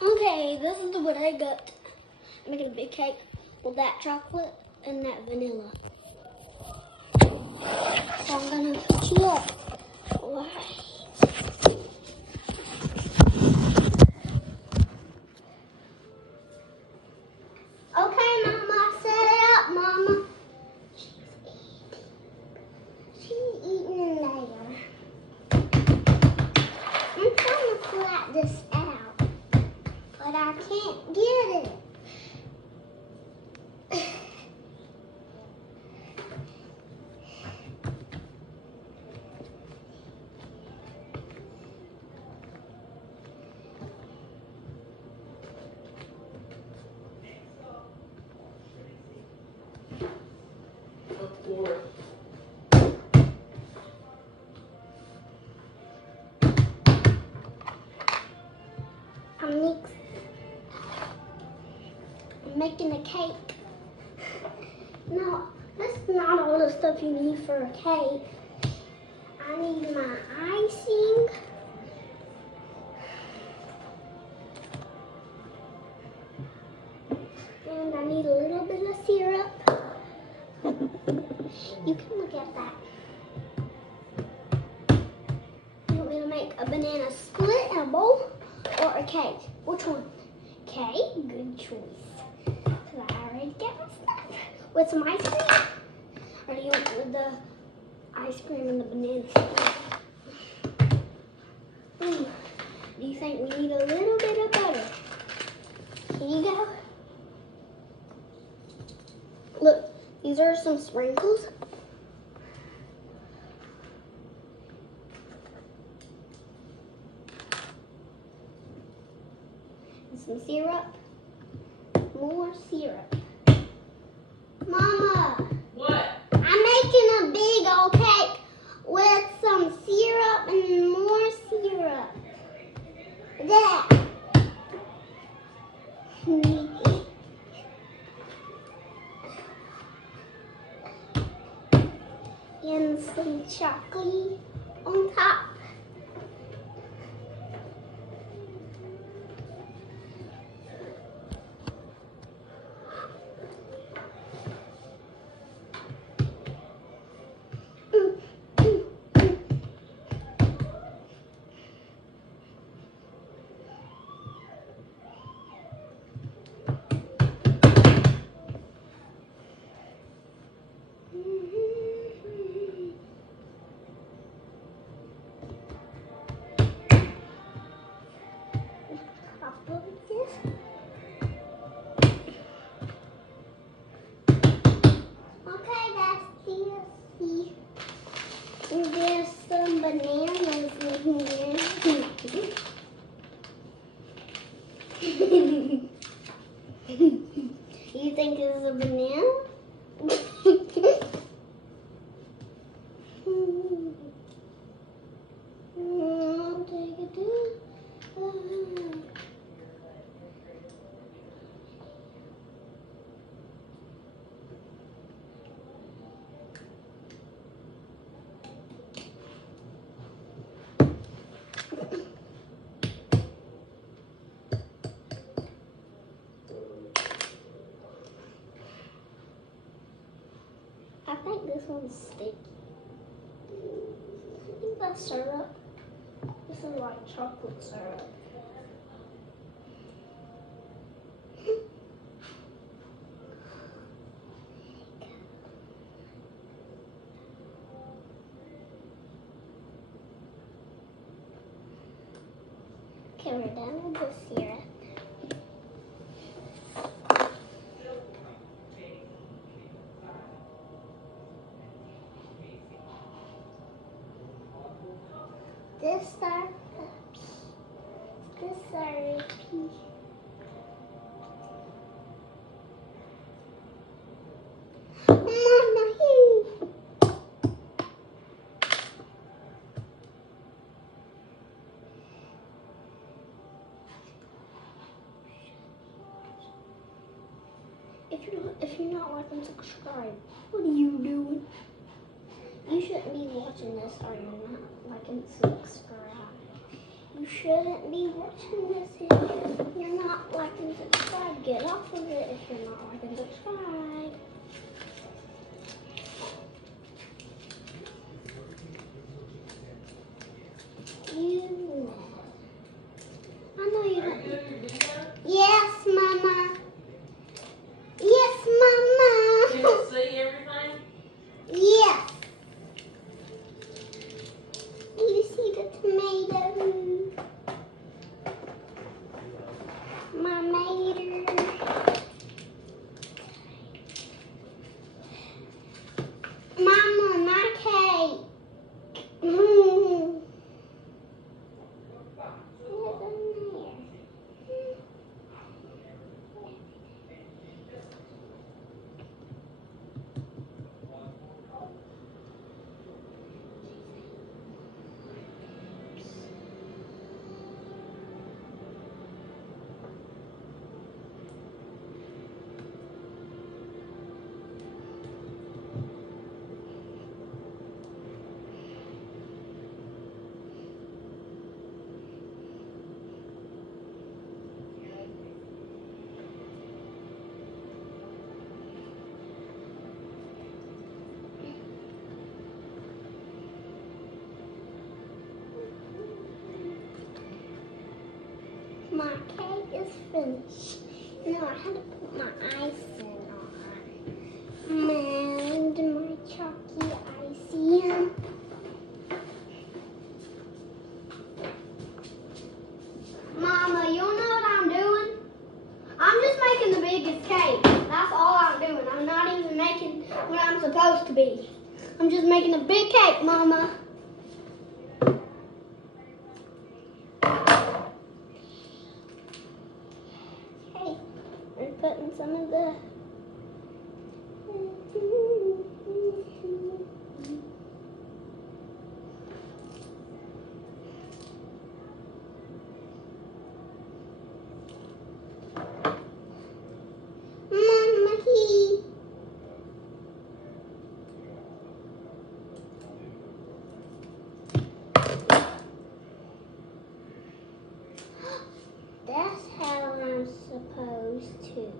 Okay, this is what I got. I'm making a big cake with that chocolate and that vanilla. So I'm gonna put you up. Why? Okay, Mama, set it up, Mama. She's eating later. I'm trying to flat this out, but I can't get it. I'm making a cake. No, that's not all the stuff you need for a cake. I need my icing. And I need a little bit of syrup. You can look at that. You want me to make a banana split in a bowl or a cake? Which one? Okay, good choice. So I already got my stuff. With some ice cream? Or do you want with the ice cream and the banana split? Do you think we need a little bit of butter? Here you go. Look, these are some sprinkles. And some syrup. More syrup. Mama. What? I'm making a big old cake with some syrup and more syrup. That. And some chocolate on top. Okay, that's this. There's some bananas in here. You think this is a banana? I'll take it too. I think this one's sticky. I think that's syrup. This is like chocolate syrup. Okay, we're done with the syrup. This are pea. Mama, here. If you're not liking, subscribe. What are you doing? You shouldn't be watching this or you're not liking, subscribe. You shouldn't be watching this if you're Yes, Mama. Yes, Mama. Can you see everything? Yes. You see the tomato? My mater. Mama, my cake. My cake is finished. Now I have to put my icing on. And my chalky icing. Mama, you know what I'm doing? I'm just making the biggest cake. That's all I'm doing. I'm not even making what I'm supposed to be. I'm just making a big cake, Mama. We're putting some of the Mama, that's how I'm supposed to.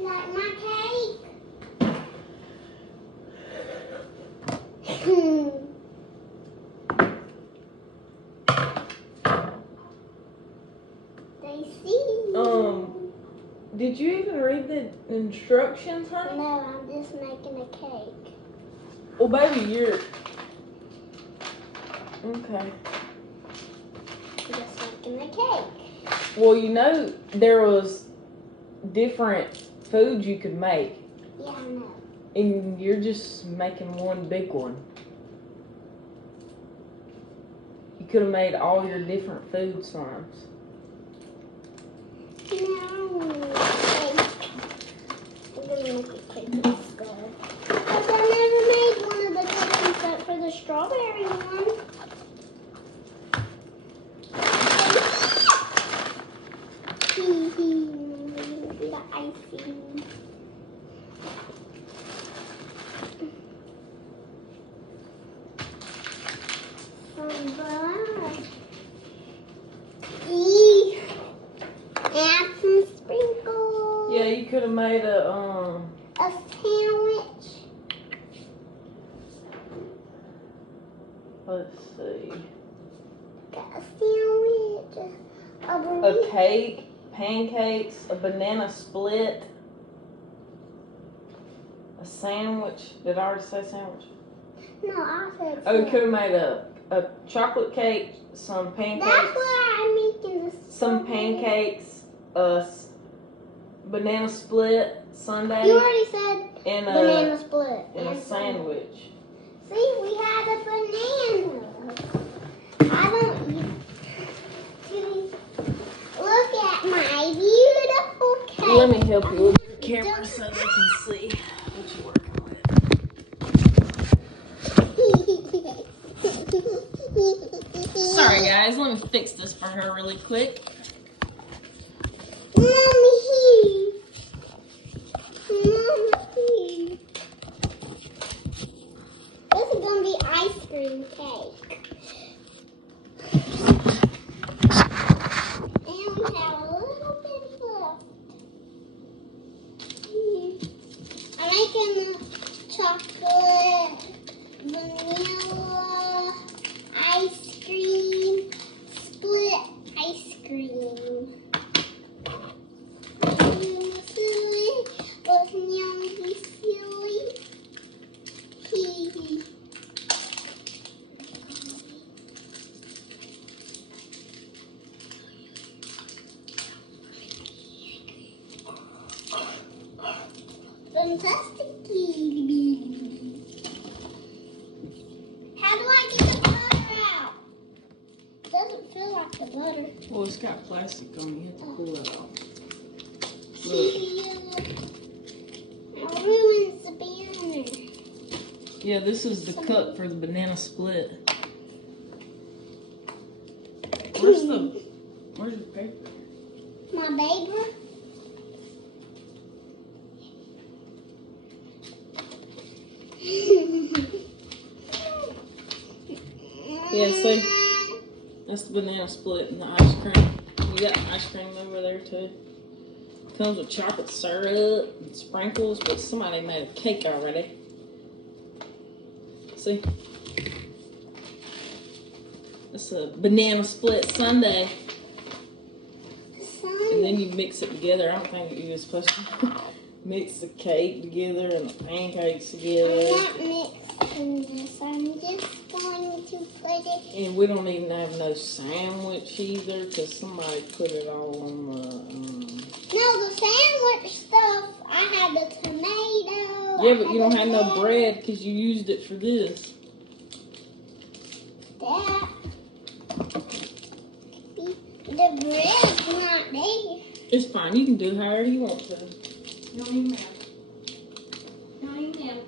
Like my cake? They see. Did you even read the instructions, honey? No, I'm just making a cake. Well, baby, you're... Okay. Just making a cake. Well, you know, there was different foods you could make. Yeah, I know. And you're just making one big one. You could have made all your different food slimes. No, I'm gonna make a cake instead. Because I never made one of the cakes except for the strawberry one. The icing. Some butter. Add some sprinkles. Yeah, you could have made a sandwich. let's see. Got a sandwich. A cake, pancakes, a banana split, a sandwich. Did I already say sandwich? No, I said Oh, we could have made a chocolate cake, some pancakes. That's why I'm making this. Some pancakes, a banana split sundae. You already said and banana split. and a sandwich. See, we had a banana. I don't eat. Look at my beautiful cake. Let me help you with your camera so they can see what you're working with. Sorry guys, let me fix this for her really quick. Mommy. Mommy. This is gonna be ice cream cake. And we have a little bit left. I'm making the chocolate, vanilla, ice cream, split ice cream. Silly, was young, silly. Hee hee. Fantastic. How do I get the butter out? It doesn't feel like the butter. Well, it's got plastic on it. You have to pull that off. Look. It ruins the banner. Yeah, this is the cup for the banana split. Where's your paper? My paper? Yeah, see? That's the banana split and the ice cream. You got ice cream over there too. Comes with chocolate syrup and sprinkles, but somebody made a cake already. See? It's a banana split sundae. And then you mix it together. I don't think you were supposed to mix the cake together and the pancakes together. I'm not mixing this. I'm just going to put it. And we don't even have no sandwich either because somebody put it all on the... No, the sandwich stuff, I had the tomato. Yeah, but you don't have no bread because you used it for this. That. The bread's not there. It's fine. You can do however you want to. You don't even have. You don't even have.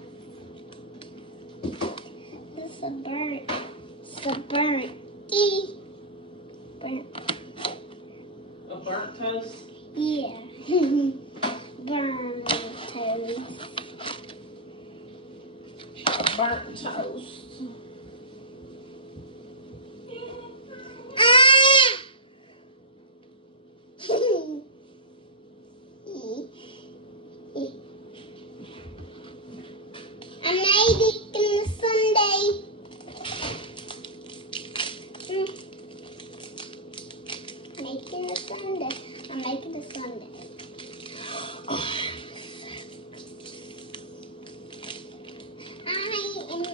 It's a burnt. It's a burnt. Burnt. A burnt toast? Yeah. Burnt toast. Burnt toast. I made it in the Sunday. Making a Sunday. I'm making a Sunday. I am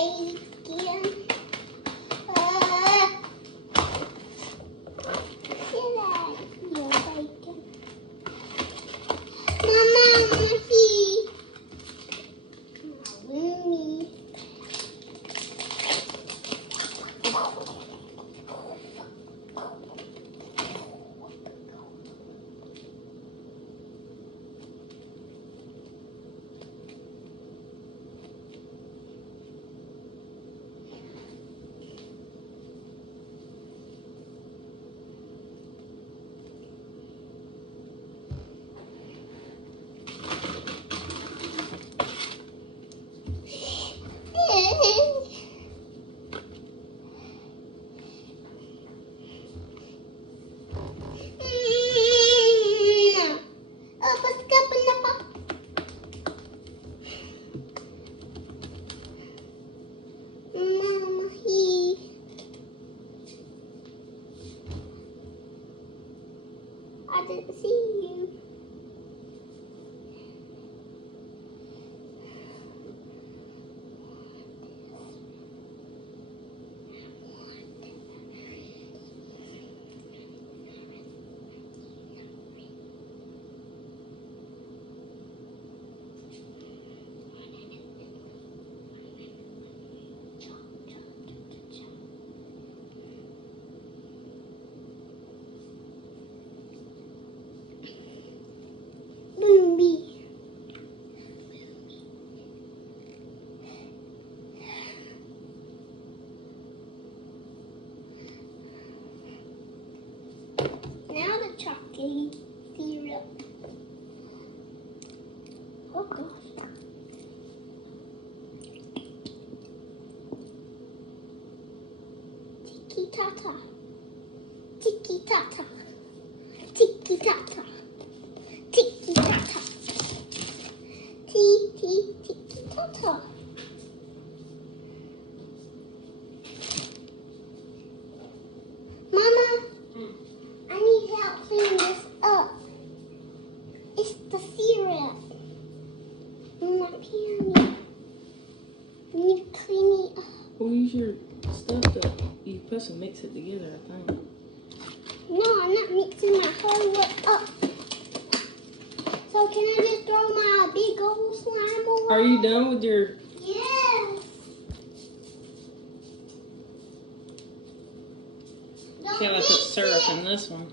bacon. Your bacon. Mama, I didn't see you. Boomby. Now the chocolate syrup. Oh gosh. Tiki tata. Tiki tata. Tiki tata. Tiki tata. Tiki tata. Mama, I need help cleaning this up. It's the syrup in my pan. I need to clean it up. Well, use your stuff to, you're supposed to mix it together, I think. No, I'm not mixing my whole work up. So can I just throw my big old slime away? Are you done with your... Yes. Don't Kelly mix put syrup it. in this one.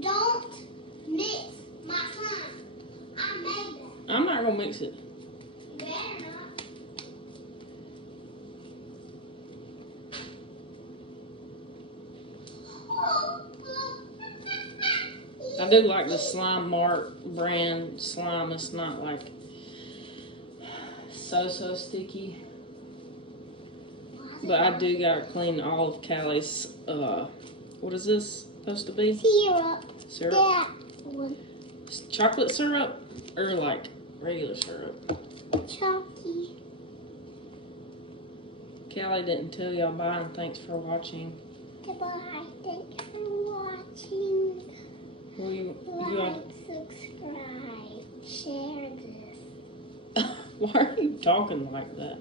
Don't mix my slime. I made that. I'm not going to mix it. You better not. I do like the Slime Mart brand slime. It's not like so sticky. But I do gotta clean all of Callie's, what is this supposed to be? Syrup. Syrup? That one. Chocolate syrup or like regular syrup? Chalky. Callie didn't tell y'all bye and thanks for watching. Goodbye. Thanks for watching. Will you Like, subscribe, share this. Why are you talking like that?